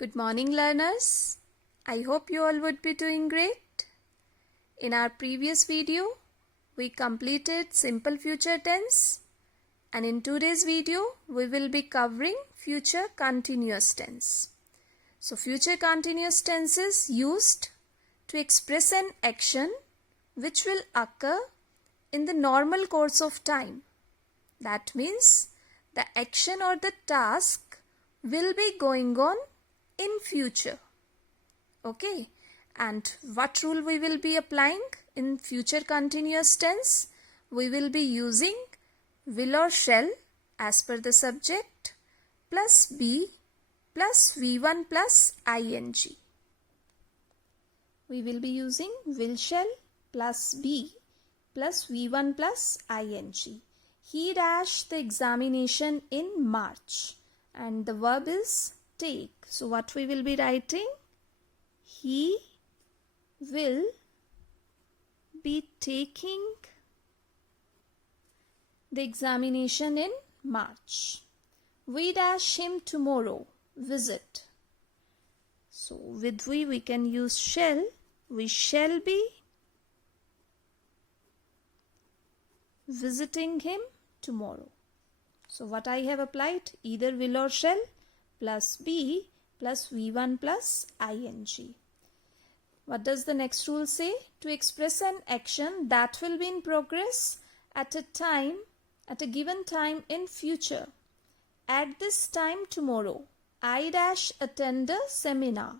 Good morning, learners. I hope you all would be doing great. In our previous video, we completed simple future tense, and in today's video, we will be covering future continuous tense. So, future continuous tense is used to express an action which will occur in the normal course of time. That means the action or the task will be going on in future. Okay, and what rule we will be applying in future continuous tense? We will be using will or shall as per the subject plus be plus V1 plus ing. We will be using will shall plus be plus V1 plus ing. He dashed the examination in March and the verb is take. So what we will be writing? He will be taking the examination in March. We dash him tomorrow. Visit. So with we can use shall. We shall be visiting him tomorrow. So what I have applied? Either will or shall plus be plus V1 plus ing. What does the next rule say? To express an action that will be in progress at a given time in future. At this time tomorrow, I dash attend a seminar.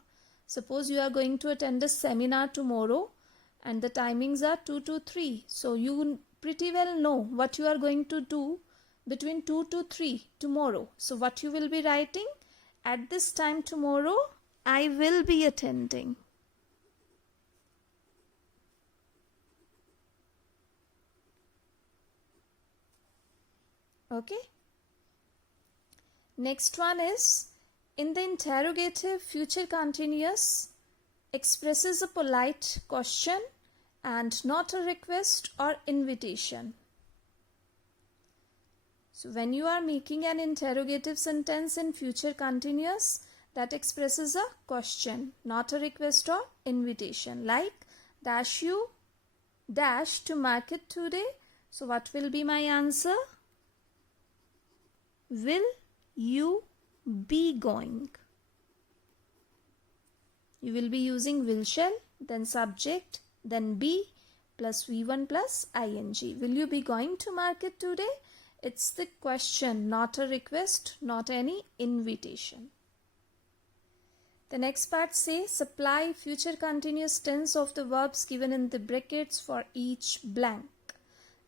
Suppose you are going to attend a seminar tomorrow and the timings are 2 to 3. So you pretty well know what you are going to do between 2 to 3 tomorrow. So what you will be writing? At this time tomorrow, I will be attending. Okay. Next one is, in the interrogative, future continuous expresses a polite question and not a request or invitation. So when you are making an interrogative sentence in future continuous, that expresses a question, not a request or invitation. Like, dash you dash to market today. So what will be my answer? Will you be going? You will be using will shall, then subject, then be plus V1 plus ing. Will you be going to market today? It's the question, not a request, not any invitation. The next part says, supply future continuous tense of the verbs given in the brackets for each blank.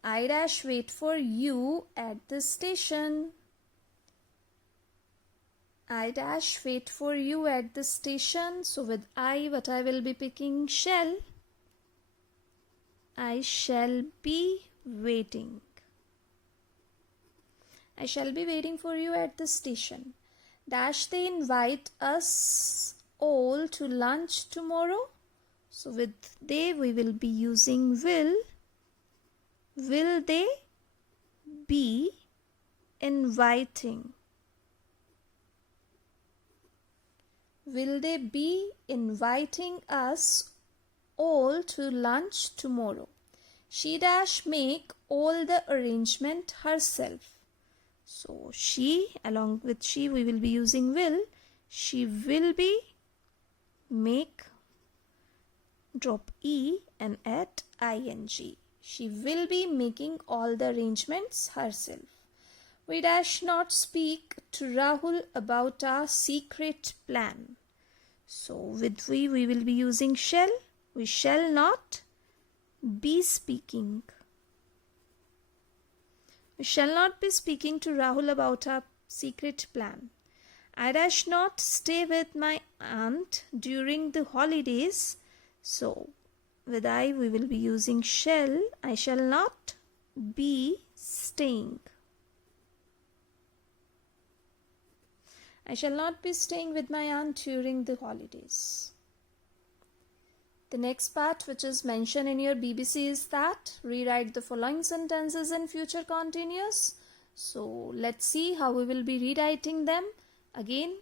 I dash wait for you at the station. I dash wait for you at the station. So with I, what I will be picking? Shall. I shall be waiting. I shall be waiting for you at the station. Dash they invite us all to lunch tomorrow. So with they we will be using will. Will they be inviting? Will they be inviting us all to lunch tomorrow? She dash make all the arrangement herself. So she, along with she, we will be using will. She will be make, drop e and add ing. She will be making all the arrangements herself. We dash not speak to Rahul about our secret plan. So with we will be using shall. We shall not be speaking. We shall not be speaking to Rahul about our secret plan. I dash not stay with my aunt during the holidays. So with I we will be using shall. I shall not be staying. I shall not be staying with my aunt during the holidays. The next part which is mentioned in your BBC is that rewrite the following sentences in future continuous. So let's see how we will be rewriting them. Again,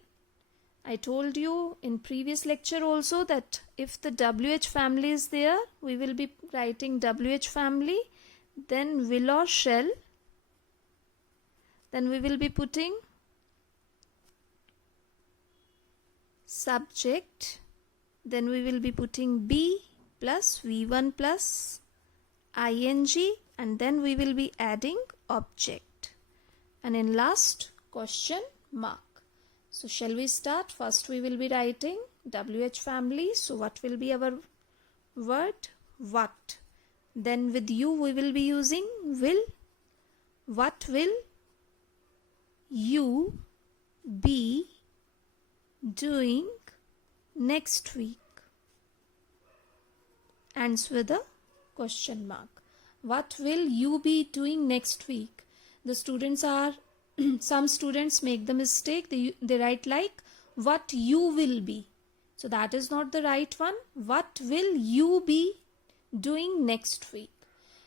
I told you in previous lecture also that if the WH family is there, we will be writing WH family, then will or shall, then we will be putting subject, then we will be putting be plus V1 plus ing, and then we will be adding object, and in last question mark. So shall we start? First we will be writing WH family. So what will be our word? What. Then with you we will be using will. What will you be doing next week? Ends with a question mark. What will you be doing next week? The students are some students make the mistake, they write like what you will be. So that is not the right one. What will you be doing next week?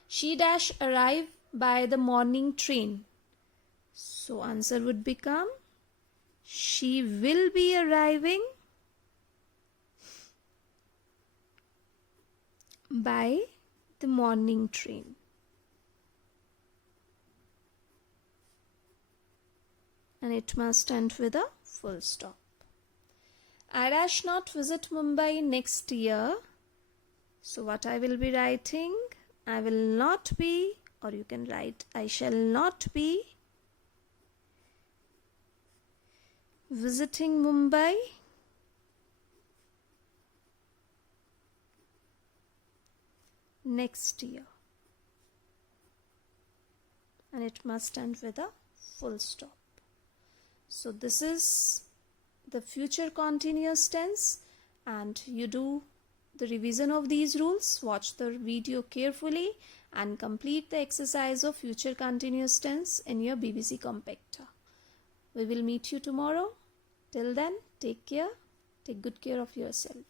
She dash arrive by the morning train. So answer would become she will be arriving by the morning train. And it must end with a full stop. I dash not visit Mumbai next year. So what I will be writing? I will not be, or you can write I shall not be visiting Mumbai next year. And it must end with a full stop. So this is the future continuous tense, and you do the revision of these rules. Watch the video carefully and complete the exercise of future continuous tense in your BBC Compactor. We will meet you tomorrow. Till then, take care. Take good care of yourself.